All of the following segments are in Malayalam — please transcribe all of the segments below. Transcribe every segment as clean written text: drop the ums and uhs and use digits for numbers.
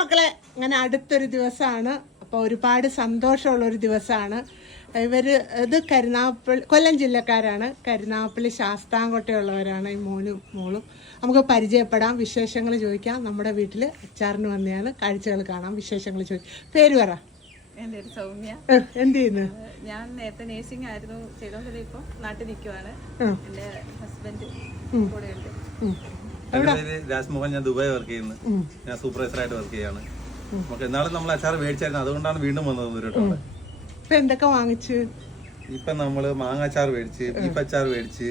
മക്കളെ, അങ്ങനെ അടുത്തൊരു ദിവസമാണ്. അപ്പോൾ ഒരുപാട് സന്തോഷമുള്ളൊരു ദിവസമാണ്. ഇത് കൊല്ലം ജില്ലക്കാരാണ്. കരുനാഗപ്പള്ളി ശാസ്താംകോട്ടയുള്ളവരാണ് ഈ മോനും മോളും. നമുക്ക് പരിചയപ്പെടാം, വിശേഷങ്ങൾ ചോദിക്കാം. നമ്മുടെ വീട്ടിൽ അച്ചാറിന് വന്നതാണ്. കാഴ്ചകൾ കാണാം, വിശേഷങ്ങൾ ചോദിക്കാം. പേര് പറ. എൻ്റെ ഒരു സൗമ്യ. എന്ത് ചെയ്യുന്നു? ഞാൻ നേരത്തെ നേഴ്സിംഗ് ആയിരുന്നു ചെയ്തോണ്ടത്. ഇപ്പം നാട്ടിൽ നിൽക്കുവാണ്. എൻ്റെ ഹസ്ബൻഡ് കൂടെയുണ്ട്. രാജ്മോഹൻ. ഞാൻ ദുബായ് വർക്ക് ചെയ്യുന്നു. ഞാൻ സൂപ്പർവൈസർ ആയിട്ട് വർക്ക് ചെയ്യാണ്. നമുക്ക് എന്നാലും നമ്മൾ അച്ചാർ മേടിച്ചായിരുന്നു, അതുകൊണ്ടാണ് വീണ്ടും വന്നത്. ഇപ്പൊ എന്തൊക്കെ വാങ്ങിച്ചു? ഇപ്പൊ നമ്മള് മാങ്ങ അച്ചാർ മേടിച്ച്, ബീഫ് അച്ചാർ മേടിച്ച്,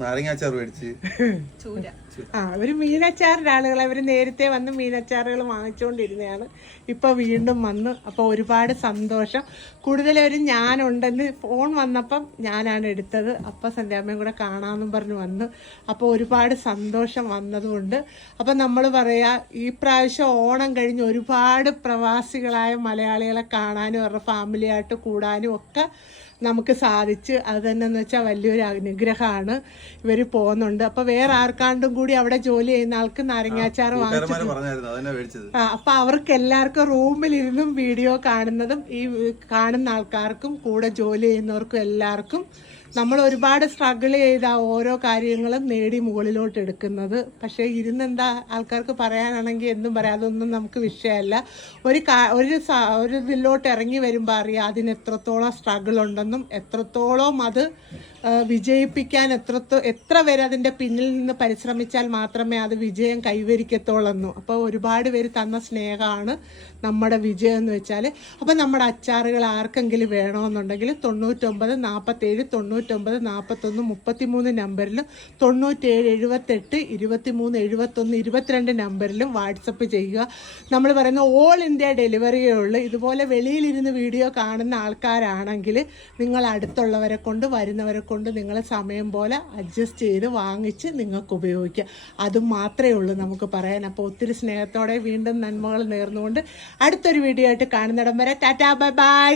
നാരങ്ങ അച്ചാർ മേടിച്ച്. അവര് മീനച്ചാറിന്റെ ആളുകൾ. അവര് നേരത്തെ വന്ന് മീനച്ചാറുകൾ വാങ്ങിച്ചുകൊണ്ടിരുന്നതാണ്. ഇപ്പൊ വീണ്ടും വന്ന്. അപ്പൊ ഒരുപാട് സന്തോഷം. കൂടുതലൊരു ഞാനുണ്ടെന്ന് ഫോൺ വന്നപ്പം ഞാനാണ് എടുത്തത്. അപ്പൊ സന്ധ്യാമ്മയും കൂടെ കാണാമെന്നും പറഞ്ഞ് വന്ന്. അപ്പോൾ ഒരുപാട് സന്തോഷം വന്നതുകൊണ്ട് അപ്പൊ നമ്മൾ പറയാ, ഈ പ്രാവശ്യം ഓണം കഴിഞ്ഞ് ഒരുപാട് പ്രവാസികളായ മലയാളികളെ കാണാനും അവരുടെ ഫാമിലിയായിട്ട് കൂടാനും ഒക്കെ നമുക്ക് സാധിച്ച്. അത് തന്നെയെന്ന് വെച്ചാൽ വലിയൊരു അനുഗ്രഹമാണ്. ഇവർ പോകുന്നുണ്ട്. അപ്പൊ വേറെ ആർക്കാണ്ടും കൂടി അവിടെ ജോലി ചെയ്യുന്ന ആൾക്ക് നാരങ്ങാച്ചാർ വാങ്ങിച്ചു. അപ്പൊ അവർക്ക് എല്ലാവർക്കും റൂമിലിരുന്നും വീഡിയോ കാണുന്നതും ഈ കാണുന്ന ആൾക്കാർക്കും കൂടെ ജോലി ചെയ്യുന്നവർക്കും എല്ലാവർക്കും നമ്മൾ ഒരുപാട് സ്ട്രഗിൾ ചെയ്ത ഓരോ കാര്യങ്ങളും നേടി മുകളിലോട്ട് എടുക്കുന്നത്. പക്ഷേ ഇരുന്നെന്താ ആൾക്കാർക്ക് പറയാനാണെങ്കിൽ എന്തും പറയാം, അതൊന്നും നമുക്ക് വിഷയമല്ല. ഒരു ഇതിലോട്ട് ഇറങ്ങി വരുമ്പോൾ അറിയാം അതിന് എത്രത്തോളം സ്ട്രഗിൾ ഉണ്ടെന്നും എത്രത്തോളം അത് വിജയിപ്പിക്കാൻ എത്ര പേര് അതിൻ്റെ പിന്നിൽ നിന്ന് പരിശ്രമിച്ചാൽ മാത്രമേ അത് വിജയം കൈവരിക്കത്തുള്ളൂ. അപ്പോൾ ഒരുപാട് പേര് തന്ന സ്നേഹമാണ് നമ്മുടെ വിജയം എന്ന് വെച്ചാൽ. അപ്പം നമ്മുടെ അച്ചാറുകൾ ആർക്കെങ്കിലും വേണമെന്നുണ്ടെങ്കിൽ 99 47 99 41 33 നമ്പറിലും 97 78 23 71 22 നമ്പറിലും വാട്സപ്പ് ചെയ്യുക. നമ്മൾ പറയുന്ന ഓൾ ഇന്ത്യ ഡെലിവറിയേ ഉള്ളൂ. ഇതുപോലെ വെളിയിലിരുന്ന് വീഡിയോ കാണുന്ന ആൾക്കാരാണെങ്കിൽ നിങ്ങൾ അടുത്തുള്ളവരെ കൊണ്ട് വരുന്നവരെ കൊണ്ട് നിങ്ങൾ സമയം പോലെ അഡ്ജസ്റ്റ് ചെയ്ത് വാങ്ങിച്ച് നിങ്ങൾക്ക് ഉപയോഗിക്കുക. അത് മാത്രമേ ഉള്ളൂ നമുക്ക് പറയാൻ. അപ്പോൾ ഒത്തിരി സ്നേഹത്തോടെ വീണ്ടും നന്മകൾ നേർന്നുകൊണ്ട് അടുത്തൊരു വീഡിയോ ആയിട്ട് കാണുന്നിടം വരെ ടാറ്റാ ബൈ ബൈ.